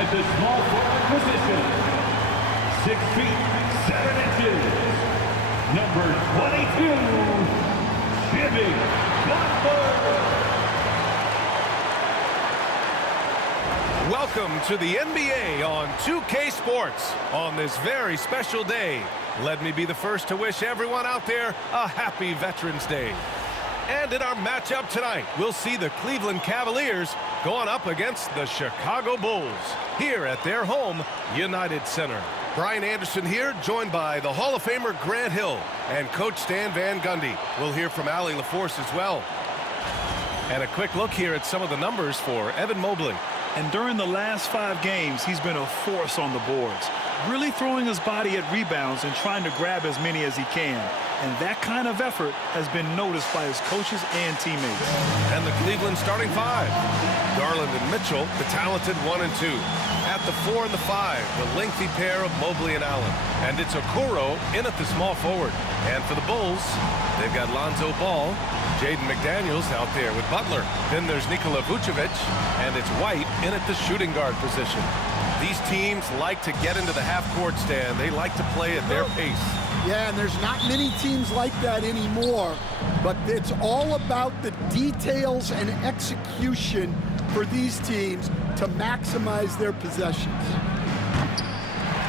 At the small forward position, 6 feet 7 inches, number 22, Jimmy Butler. Welcome to the NBA on 2K Sports on this very special day. Let me be the first to wish everyone out there a happy Veterans Day. And in our matchup tonight, we'll see the Cleveland Cavaliers going up against the Chicago Bulls here at their home, United Center. Brian Anderson here, joined by the Hall of Famer Grant Hill and Coach Stan Van Gundy. We'll hear from Allie LaForce as well. And a quick look here at some of the numbers for Evan Mobley. And during the last 5 games, he's been a force on the boards, really throwing his body at rebounds and trying to grab as many as he can. And that kind of effort has been noticed by his coaches and teammates. And the Cleveland starting 5. Garland and Mitchell, the talented 1 and 2. At the 4 and the 5, the lengthy pair of Mobley and Allen. And it's Okoro in at the small forward. And for the Bulls, they've got Lonzo Ball, Jaden McDaniels out there with Butler. Then there's Nikola Vucevic, and it's White in at the shooting guard position. These teams like to get into the half-court stand. They like to play at their pace. Yeah, and there's not many teams like that anymore, but it's all about the details and execution for these teams to maximize their possessions.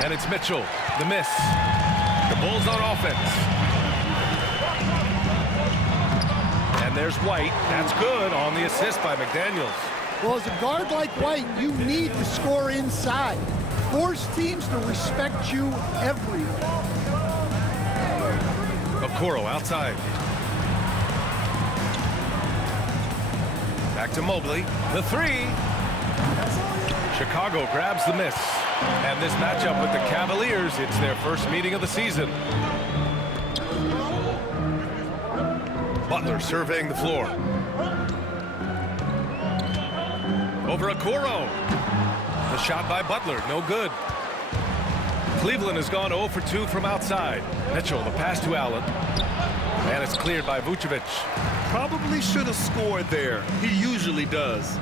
And it's Mitchell, the miss. The Bulls on offense. And there's White. That's good on the assist by McDaniels. Well, as a guard like White, you need to score inside. Force teams to respect you everywhere. Okoro outside. Back to Mobley. The 3. Chicago grabs the miss. And this matchup with the Cavaliers, it's their first meeting of the season. Butler surveying the floor. Over Okoro. The shot by Butler, no good. Cleveland has gone 0 for 2 from outside. Mitchell, the pass to Allen. And it's cleared by Vucevic. Probably should have scored there. He usually does.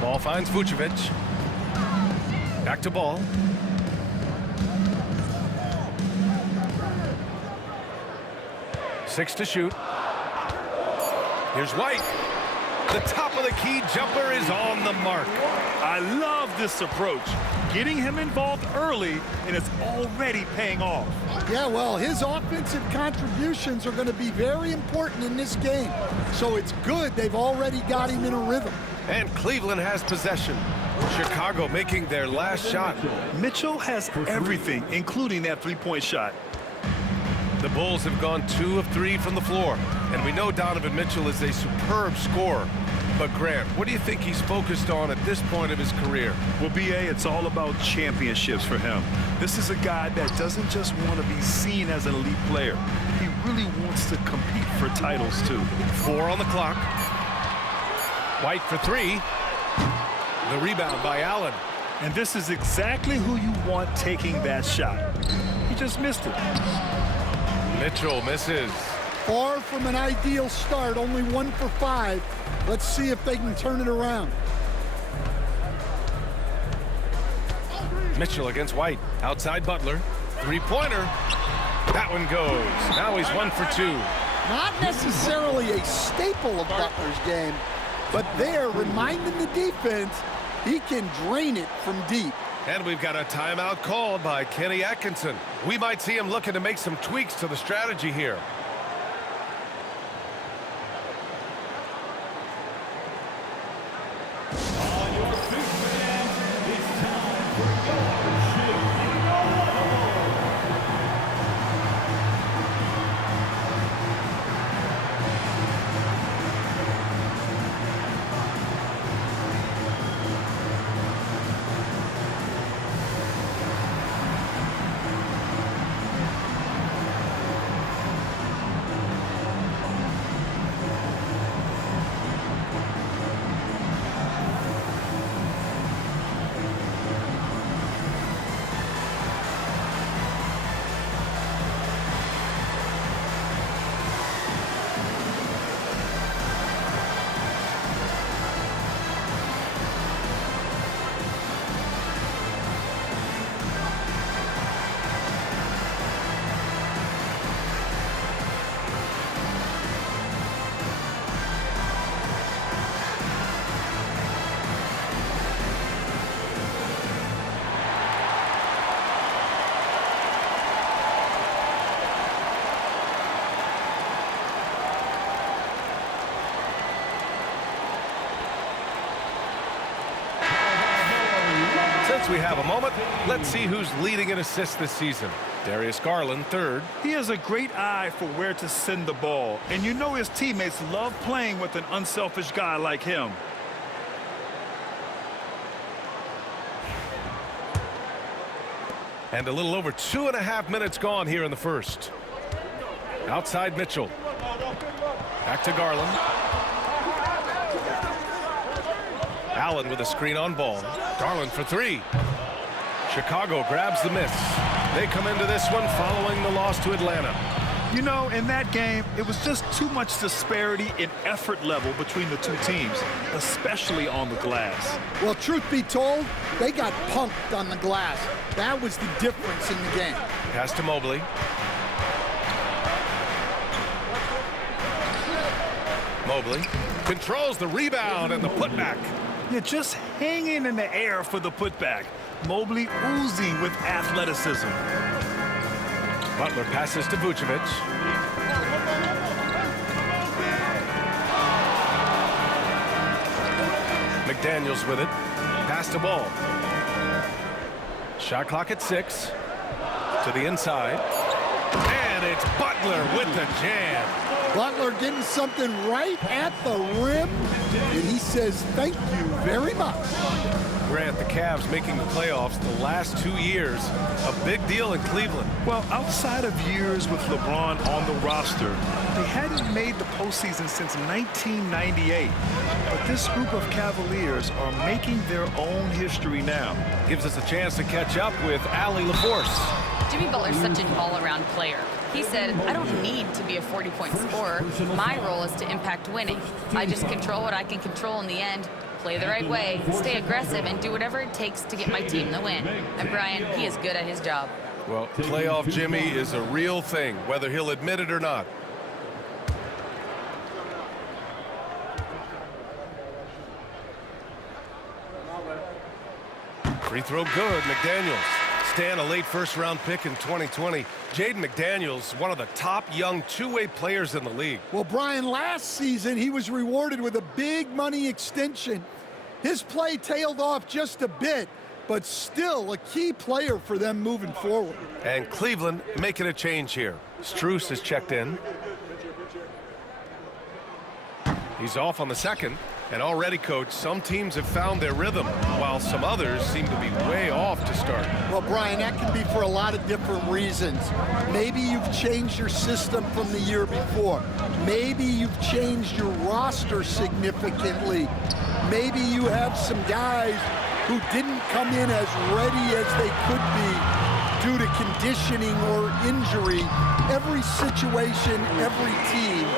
Ball finds Vucevic. Back to Ball. Six to shoot. Here's White. The top of the key jumper is on the mark. I love this approach. Getting him involved early, and it's already paying off. Yeah, well, his offensive contributions are going to be very important in this game. So it's good they've already got him in a rhythm. And Cleveland has possession. Chicago making their last shot. Mitchell has everything, including that three-point shot. The Bulls have gone 2 of 3 from the floor. And we know Donovan Mitchell is a superb scorer. But Grant, what do you think he's focused on at this point of his career? Well, B.A., it's all about championships for him. This is a guy that doesn't just want to be seen as an elite player. He really wants to compete for titles, too. 4 on the clock. White for 3. The rebound by Allen. And this is exactly who you want taking that shot. He just missed it. Mitchell misses. Far from an ideal start, only 1 for 5. Let's see if they can turn it around. Mitchell against White. Outside Butler. Three-pointer. That one goes. Now he's 1 for 2. Not necessarily a staple of Butler's game, but there, reminding the defense, he can drain it from deep. And we've got a timeout called by Kenny Atkinson. We might see him looking to make some tweaks to the strategy here. Since we have a moment, let's see who's leading in assists this season. Darius Garland, third. He has a great eye for where to send the ball, and you know his teammates love playing with an unselfish guy like him. And a little over 2.5 minutes gone here in the first. Outside Mitchell. Back to Garland. Allen with a screen on ball. Garland for three. Chicago grabs the miss. They come into this one following the loss to Atlanta. You know, in that game, it was just too much disparity in effort level between the two teams, especially on the glass. Well, truth be told, they got punked on the glass. That was the difference in the game. Pass to Mobley. Mobley controls the rebound and the putback. You're just hanging in the air for the putback. Mobley oozing with athleticism. Butler passes to Vucevic. McDaniels with it. Pass to Ball. Shot clock at 6. To the inside. And it's Butler with the jam. Butler getting something right at the rim, and he says thank you very much. Grant, the Cavs making the playoffs the last 2 years. A big deal in Cleveland. Well, outside of years with LeBron on the roster, they hadn't made the postseason since 1998. But this group of Cavaliers are making their own history now. Gives us a chance to catch up with Allie LaForce. Jimmy Butler's such an all-around player. He said, I don't need to be a 40-point scorer. My role is to impact winning. I just control what I can control in the end, play the right way, stay aggressive, and do whatever it takes to get my team the win. And Brian, he is good at his job. Well, playoff Jimmy is a real thing, whether he'll admit it or not. Free throw good, McDaniels. Stan, a late first-round pick in 2020. Jaden McDaniels, one of the top young two-way players in the league. Well, Brian, last season he was rewarded with a big money extension. His play tailed off just a bit, but still a key player for them moving forward. And Cleveland making a change here. Strus is checked in. He's off on the second. And already, Coach, some teams have found their rhythm, while some others seem to be way off to start. Well, Brian, that can be for a lot of different reasons. Maybe you've changed your system from the year before. Maybe you've changed your roster significantly. Maybe you have some guys who didn't come in as ready as they could be due to conditioning or injury. Every situation, every team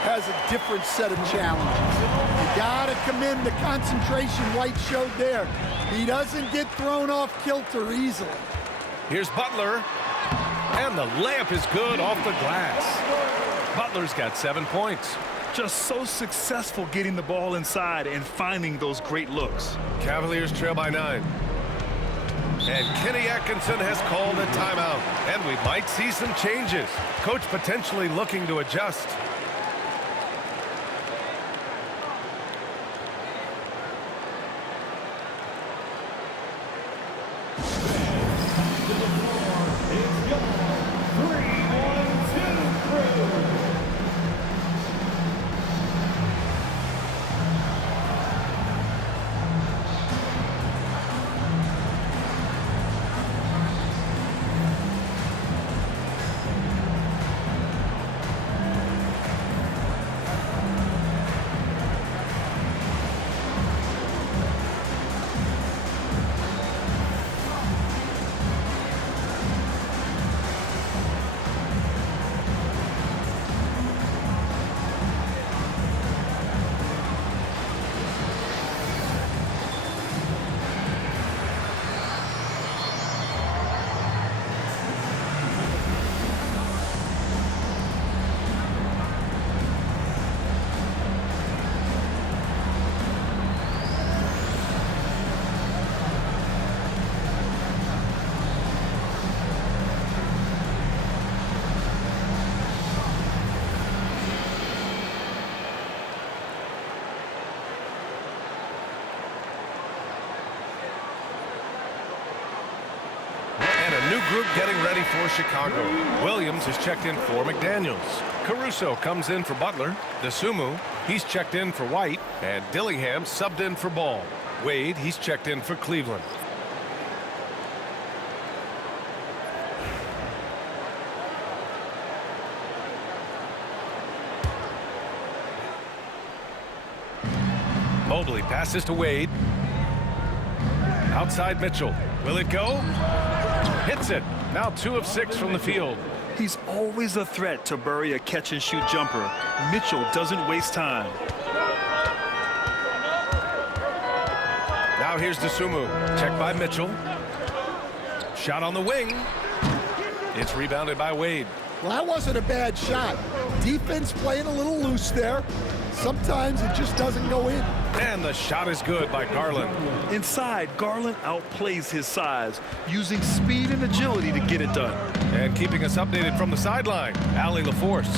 has a different set of challenges. You gotta commend the concentration White showed there. He doesn't get thrown off kilter easily. Here's Butler, and the layup is good off the glass. Butler's got 7 points. Just so successful getting the ball inside and finding those great looks. Cavaliers trail by 9. And Kenny Atkinson has called a timeout, and we might see some changes. Coach potentially looking to adjust. new group getting ready for Chicago. Williams is checked in for McDaniels. Caruso comes in for Butler. DeSumo, he's checked in for White. And Dillingham subbed in for Ball. Wade, he's checked in for Cleveland. Mobley passes to Wade. Outside Mitchell. Will it go? Hits it. Now 2 of 6 from the field. He's always a threat to bury a catch-and-shoot jumper. Mitchell doesn't waste time. Now here's DeSumo. Checked by Mitchell. Shot on the wing. It's rebounded by Wade. Well, that wasn't a bad shot. Defense playing a little loose there. Sometimes it just doesn't go in. And the shot is good by Garland. Inside, Garland outplays his size, using speed and agility to get it done. And keeping us updated from the sideline, Allie LaForce.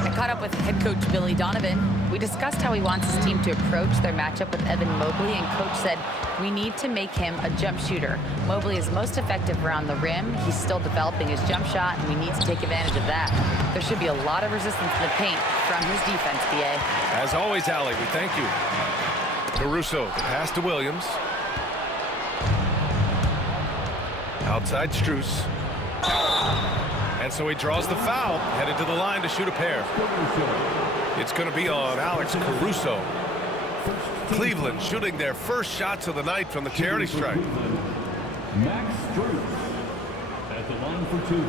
I caught up with head coach Billy Donovan. We discussed how he wants his team to approach their matchup with Evan Mobley, and coach said, we need to make him a jump shooter. Mobley is most effective around the rim. He's still developing his jump shot, and we need to take advantage of that. There should be a lot of resistance in the paint from his defense, BA. As always, Allie, we thank you. Caruso, the pass to Williams. Outside Strus. And so he draws the foul, headed to the line to shoot a pair. It's going to be on Alex Caruso. Cleveland shooting their first shots of the night from the charity stripe. Max Strus at the line for 2.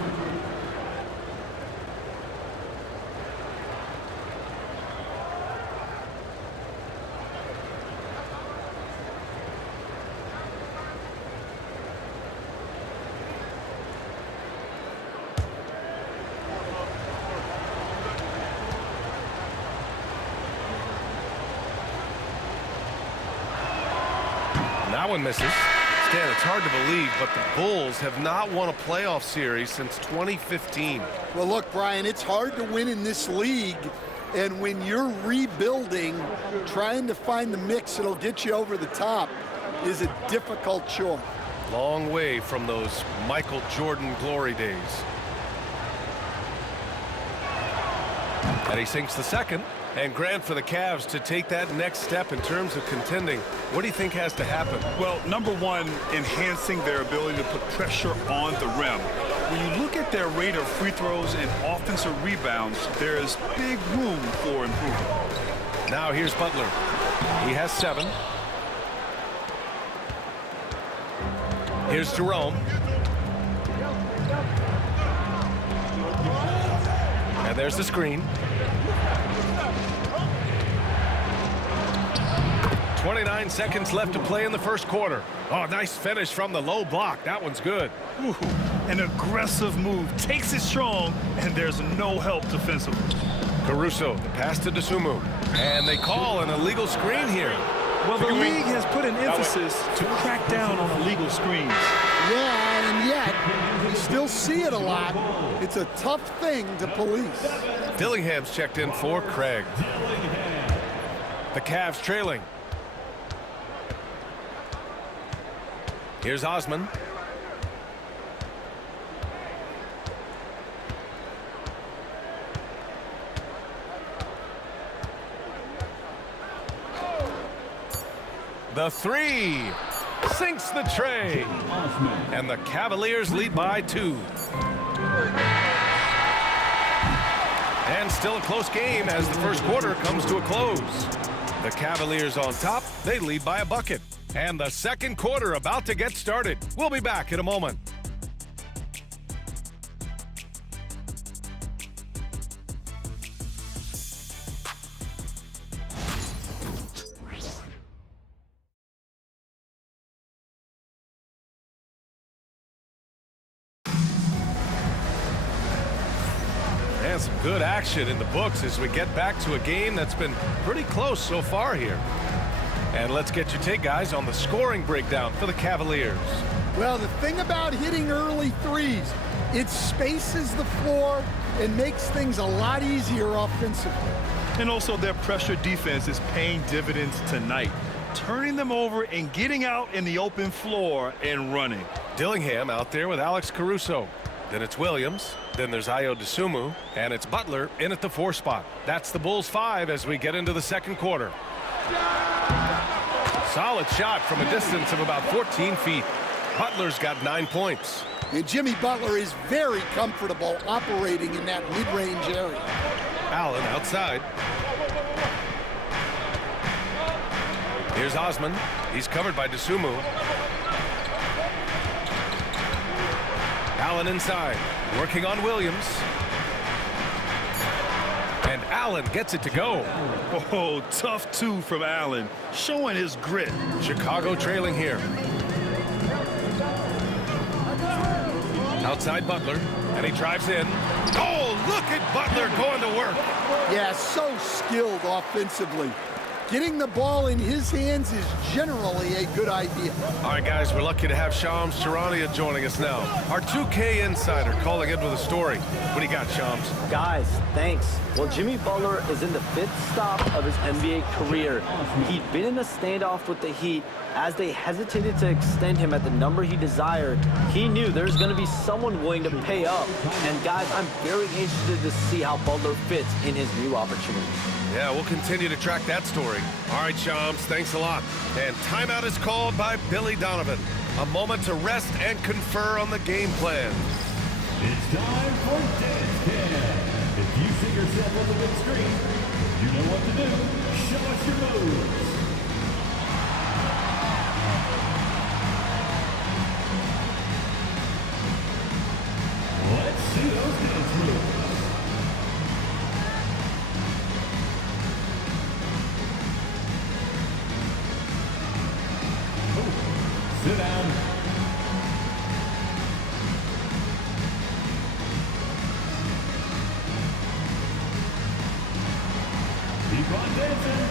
That one misses. Stan, it's hard to believe, but the Bulls have not won a playoff series since 2015. Well, look, Brian, it's hard to win in this league. And when you're rebuilding, trying to find the mix that'll get you over the top is a difficult chore. Long way from those Michael Jordan glory days. And he sinks the second. And Grant, for the Cavs to take that next step in terms of contending, what do you think has to happen? Well, number one, enhancing their ability to put pressure on the rim. When you look at their rate of free throws and offensive rebounds, there is big room for improvement. Now here's Butler. He has 7. Here's Jerome. And there's the screen. 29 seconds left to play in the first quarter. Oh, nice finish from the low block. That one's good. Ooh, an aggressive move, takes it strong, and there's no help defensively. Caruso, the pass to DeSumo. And they call an illegal screen here. Well, the league has put an emphasis to crack down on illegal screens. Yeah, and yet, we still see it a lot. It's a tough thing to police. Dillingham's checked in for Craig. The Cavs trailing. Here's Osman. The 3 sinks the tray. And the Cavaliers lead by 2. And still a close game as the first quarter comes to a close. The Cavaliers on top, they lead by a bucket. And the second quarter about to get started. We'll be back in a moment. And some good action in the books as we get back to a game that's been pretty close so far here. And let's get your take, guys, on the scoring breakdown for the Cavaliers. Well, the thing about hitting early threes, it spaces the floor and makes things a lot easier offensively. And also their pressure defense is paying dividends tonight, turning them over and getting out in the open floor and running. Dillingham out there with Alex Caruso. Then it's Williams. Then there's Ayo Dosunmu. And it's Butler in at the 4 spot. That's the Bulls 5 as we get into the second quarter. Solid shot from a distance of about 14 feet. Butler's got 9 points. And Jimmy Butler is very comfortable operating in that mid-range area. Allen outside. Here's Osman. He's covered by Dosunmu. Allen inside, working on Williams. And Allen gets it to go. Oh, tough 2 from Allen, showing his grit. Chicago trailing here. Outside Butler, and he drives in. Oh, look at Butler going to work. Yeah, so skilled offensively. Getting the ball in his hands is generally a good idea. All right, guys, we're lucky to have Shams Charania joining us now. Our 2K insider calling in with a story. What do you got, Shams? Guys, thanks. Well, Jimmy Butler is in the 5th stop of his NBA career. He'd been in a standoff with the Heat. As they hesitated to extend him at the number he desired, he knew there's going to be someone willing to pay up. And guys, I'm very interested to see how Butler fits in his new opportunity. Yeah, we'll continue to track that story. All right, Shams, thanks a lot. And timeout is called by Billy Donovan. A moment to rest and confer on the game plan. It's time for Dance Cam. If you see yourself on the big screen, you know what to do. Show us your moves. Let's see those dance moves. Sit down. Keep on dancing.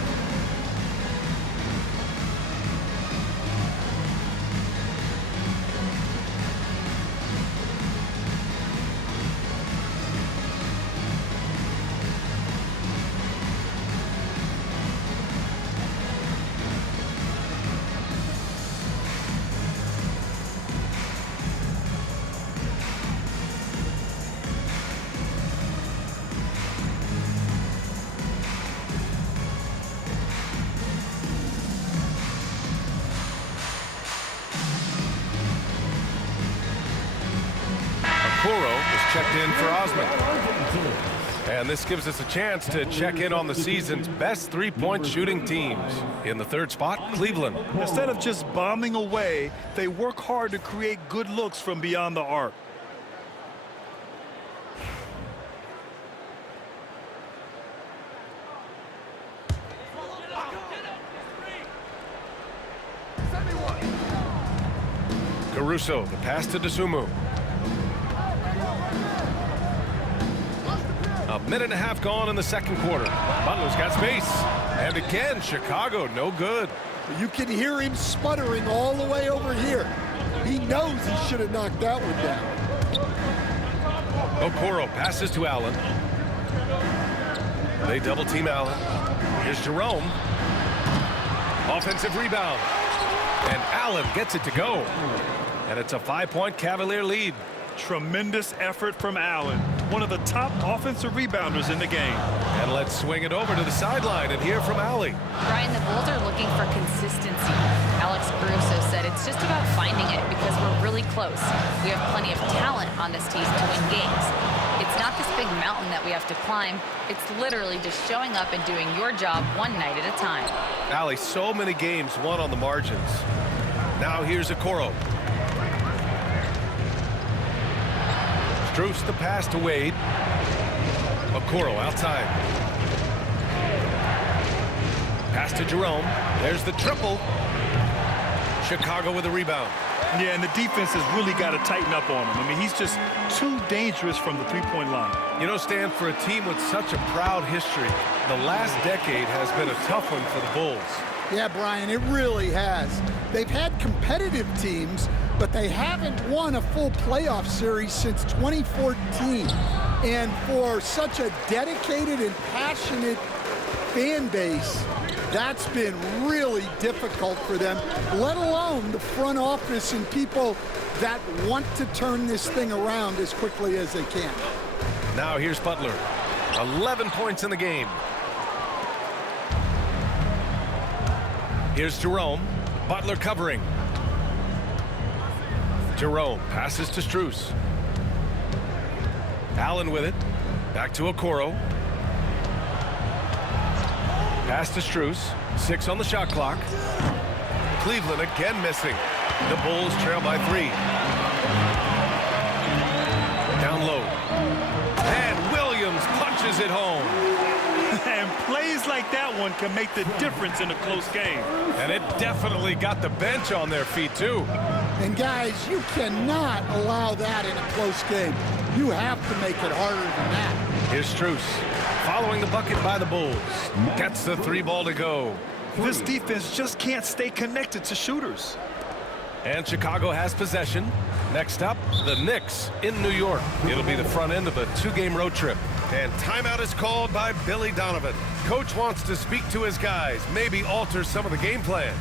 Checked in for Osman. And this gives us a chance to check in on the season's best three-point shooting teams. In the 3rd spot, Cleveland. Instead of just bombing away, they work hard to create good looks from beyond the arc. Caruso, the pass to Dosunmu. A minute and a half gone in the second quarter. Butler's got space. And again, Chicago, no good. You can hear him sputtering all the way over here. He knows he should have knocked that one down. Okoro passes to Allen. They double team Allen. Here's Jerome. Offensive rebound. And Allen gets it to go. And it's a 5-point Cavalier lead. Tremendous effort from Allen, one of the top offensive rebounders in the game. And let's swing it over to the sideline and hear from Allie. Brian, the Bulls are looking for consistency. Alex Caruso said it's just about finding it because we're really close. We have plenty of talent on this team to win games. It's not this big mountain that we have to climb. It's literally just showing up and doing your job one night at a time. Allie, so many games won on the margins. Now here's Okoro. Strus the pass to Wade. Okoro outside. Pass to Jerome. There's the triple. Chicago with a rebound. Yeah, and the defense has really got to tighten up on him. I mean, he's just too dangerous from the three-point line. You know, Stan, for a team with such a proud history, the last decade has been a tough one for the Bulls. Yeah, Brian, it really has. They've had competitive teams, but they haven't won a full playoff series since 2014. And for such a dedicated and passionate fan base, That's been really difficult for them, let alone the front office and people that want to turn this thing around as quickly as they can. Now here's Butler. 11 points in the game. Here's Jerome. Butler covering. Jerome passes to Strus. Allen with it. Back to Okoro. Pass to Strus. 6 on the shot clock. Cleveland again missing. The Bulls trail by 3. Down low. And Williams punches it home. And plays like that one can make the difference in a close game. And it definitely got the bench on their feet, too. And guys, you cannot allow that in a close game. You have to make it harder than that. Here's Strus. Following the bucket by the Bulls. Gets the 3 ball to go. This defense just can't stay connected to shooters. And Chicago has possession. Next up, the Knicks in New York. It'll be the front end of a 2-game road trip. And timeout is called by Billy Donovan. Coach wants to speak to his guys, maybe alter some of the game plan.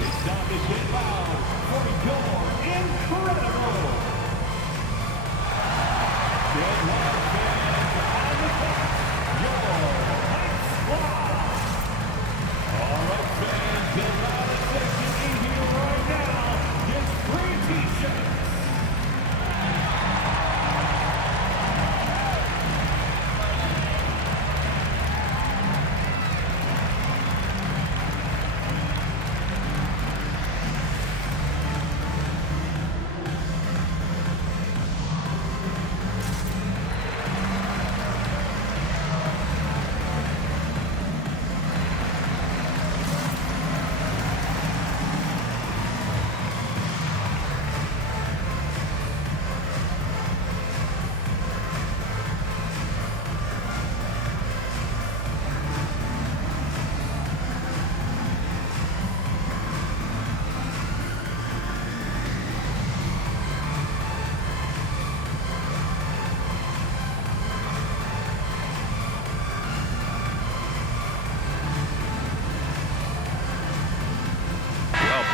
It's time to get loud for your incredible. Get loud, fans, on the top, your Knights Squad. All right, fans, the loudest section in here right now gets free T-shirts.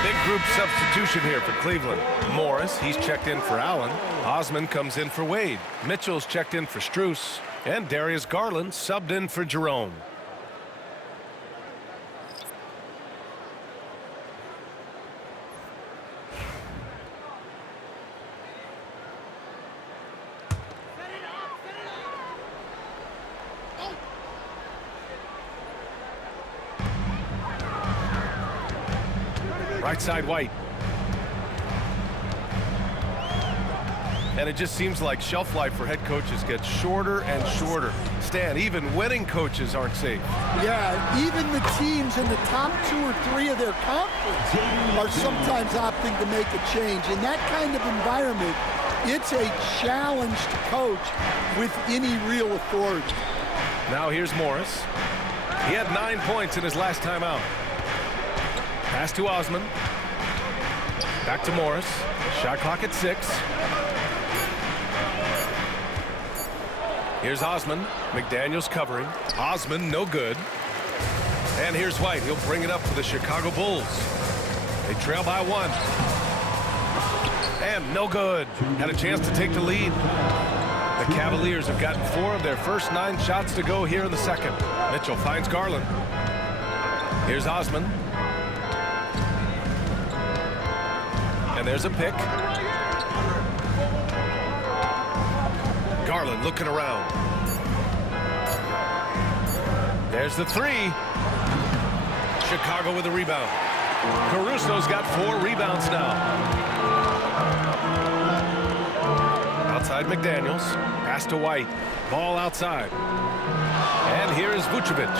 Big group substitution here for Cleveland. Morris, he's checked in for Allen. Osman comes in for Wade. Mitchell's checked in for Strus. And Darius Garland subbed in for Jerome. Right side White. And it just seems like shelf life for head coaches gets shorter and shorter. Stan, even winning coaches aren't safe. Yeah, even the teams in the top 2 or 3 of their conference are sometimes opting to make a change. In that kind of environment, it's a challenge to coach with any real authority. Now here's Morris. He had 9 points in his last time out. Pass to Osman. Back to Morris. Shot clock at 6. Here's Osman. McDaniels covering. Osman, no good. And here's White. He'll bring it up for the Chicago Bulls. They trail by 1. And no good. Had a chance to take the lead. The Cavaliers have gotten 4 of their first 9 shots to go here in the second. Mitchell finds Garland. Here's Osman. And there's a pick. Garland looking around. There's the 3. Chicago with a rebound. Caruso's got 4 rebounds now. Outside McDaniels. Pass to White. Ball outside. And here is Vucevic.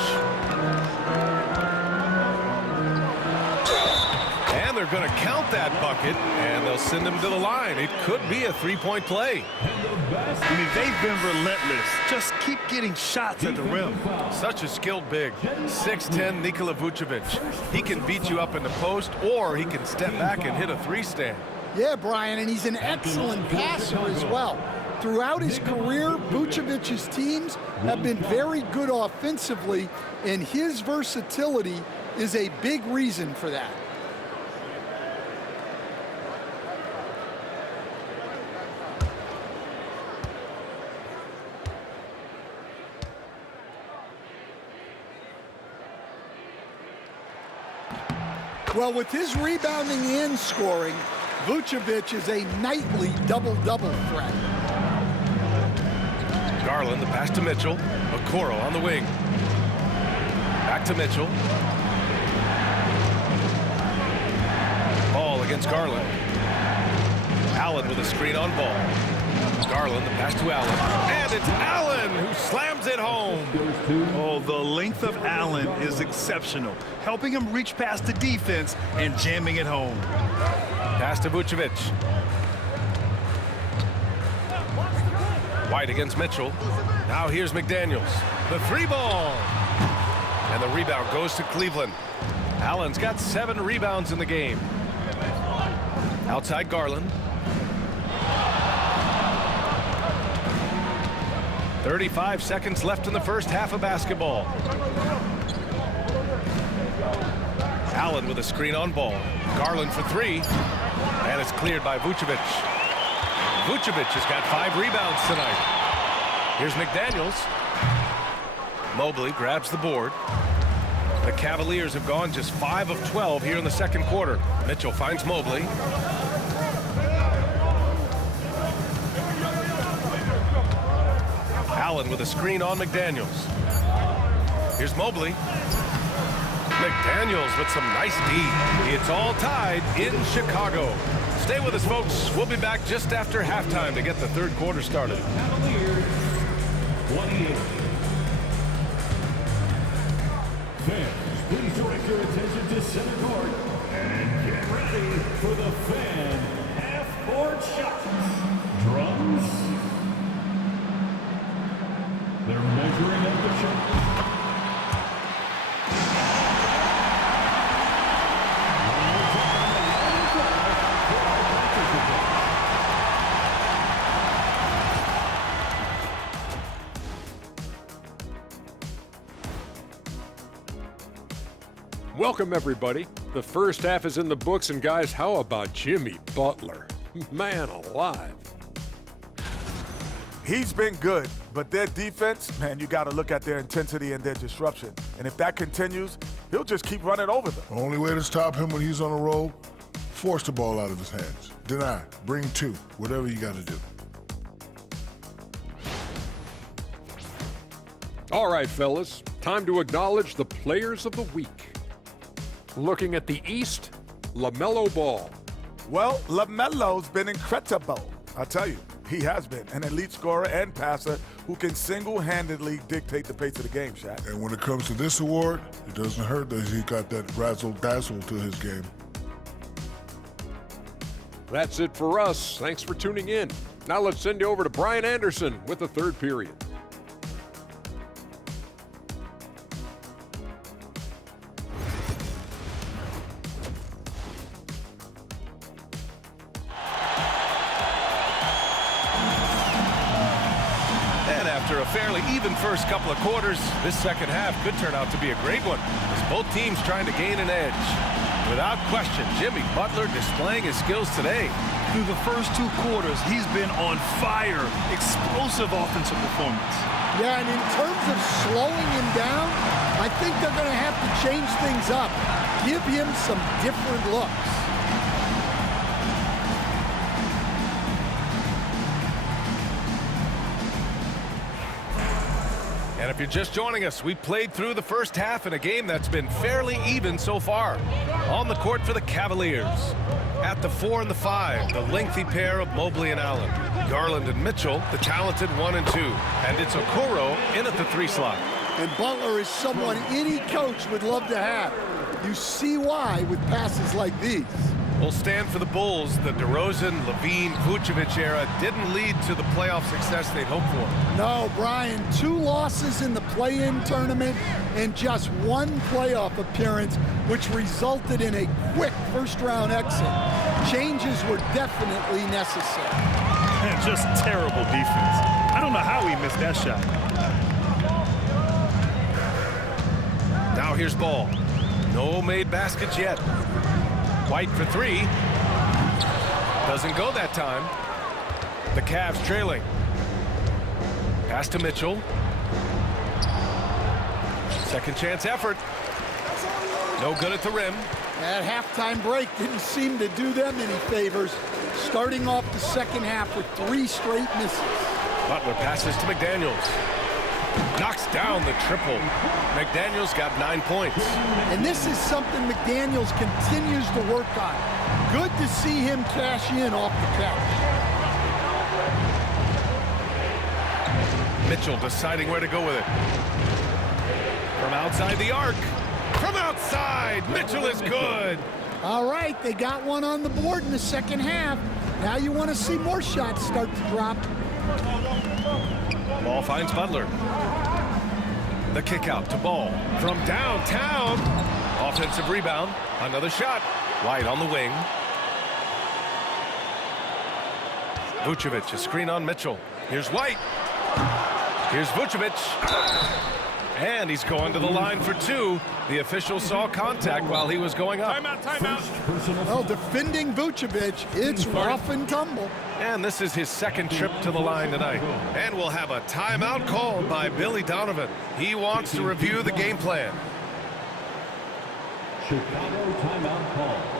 And they're going to count that bucket, and they'll send him to the line. It could be a 3-point play. I mean, they've been relentless. Just keep getting shots at the rim. Such a skilled big. 6'10" Nikola Vucevic. He can beat you up in the post, or he can step back and hit a 3-stand. Yeah, Brian, and he's an excellent passer as well. throughout his career, Vucevic's teams have been very good offensively, and his versatility is a big reason for that. Well, with his rebounding and scoring, Vucevic is a nightly double-double threat. Garland, the pass to Mitchell. Okoro on the wing. Back to Mitchell. Ball against Garland. Allen with a screen on ball. Garland, the pass to Allen. And it's Allen who slams it home. Oh, the length of Allen is exceptional, helping him reach past the defense and jamming it home. Pass to Vucevic. White against Mitchell. Now here's McDaniels. The three ball. And the rebound goes to Cleveland. Allen's got 7 rebounds in the game. Outside Garland. 35 seconds left in the first half of basketball. Allen with a screen on ball. Garland for 3. And it's cleared by Vucevic. Vucevic has got 5 rebounds tonight. Here's McDaniels. Mobley grabs the board. The Cavaliers have gone just 5 of 12 here in the second quarter. Mitchell finds Mobley. Allen with a screen on McDaniels. Here's Mobley. McDaniels with some nice D. It's all tied in Chicago. Stay with us, folks. We'll be back just after halftime to get the third quarter started. Cavaliers 28. Fans, please direct your attention to center court and get ready for the fan half-court shots. Drums. They're measuring up the shot. Welcome, everybody. The first half is in the books, and guys, how about Jimmy Butler? Man alive. He's been good, but their defense, man, you got to look at their intensity and their disruption. And if that continues, he'll just keep running over them. The only way to stop him when he's on a roll, force the ball out of his hands. Deny, bring 2, whatever you got to do. All right, fellas, time to acknowledge the players of the week. Looking at the East, LaMelo Ball. Well, LaMelo's been incredible. I tell you, he has been an elite scorer and passer who can single-handedly dictate the pace of the game, Shaq. And when it comes to this award, it doesn't hurt that he got that razzle-dazzle to his game. That's it for us. Thanks for tuning in. Now let's send you over to Brian Anderson with the third period. After a fairly even first couple of quarters, this second half could turn out to be a great one, as both teams trying to gain an edge. Without question, Jimmy Butler displaying his skills today. Through the first 2 quarters, he's been on fire. Explosive offensive performance. Yeah, and in terms of slowing him down, I think they're going to have to change things up. Give him some different looks. And if you're just joining us, we played through the first half in a game that's been fairly even so far. On the court for the Cavaliers. At the 4 and the 5, the lengthy pair of Mobley and Allen. Garland and Mitchell, the talented 1 and 2. And it's Okoro in at the 3 slot. And Butler is someone any coach would love to have. You see why with passes like these. Will stand for the Bulls. The DeRozan, Levine, Vucevic era didn't lead to the playoff success they'd hoped for. No, Brian, 2 losses in the play-in tournament and just 1 playoff appearance, which resulted in a quick first-round exit. Changes were definitely necessary. And Just terrible defense. I don't know how he missed that shot. Now here's Ball. No made baskets yet. White for three. Doesn't go that time. The Cavs trailing. Pass to Mitchell. Second chance effort. No good at the rim. That halftime break didn't seem to do them any favors. Starting off the second half with 3 straight misses. Butler passes to McDaniels. Knocks down the triple. McDaniels got 9 points. And this is something McDaniels continues to work on. Good to see him cash in off the catch. Mitchell deciding where to go with it. From outside the arc. From outside, Mitchell is good. All right, they got one on the board in the second half. Now you want to see more shots start to drop. Ball finds Butler. The kick out to Ball from downtown. Offensive rebound. Another shot. White on the wing. Vucevic, a screen on Mitchell. Here's White. Here's Vucevic. And he's going to the line for 2. The official saw contact while he was going up. Timeout. Well, defending Vucevic, it's rough and tumble. And this is his second trip to the line tonight. And we'll have a timeout called by Billy Donovan. He wants to review the game plan. Chicago timeout call.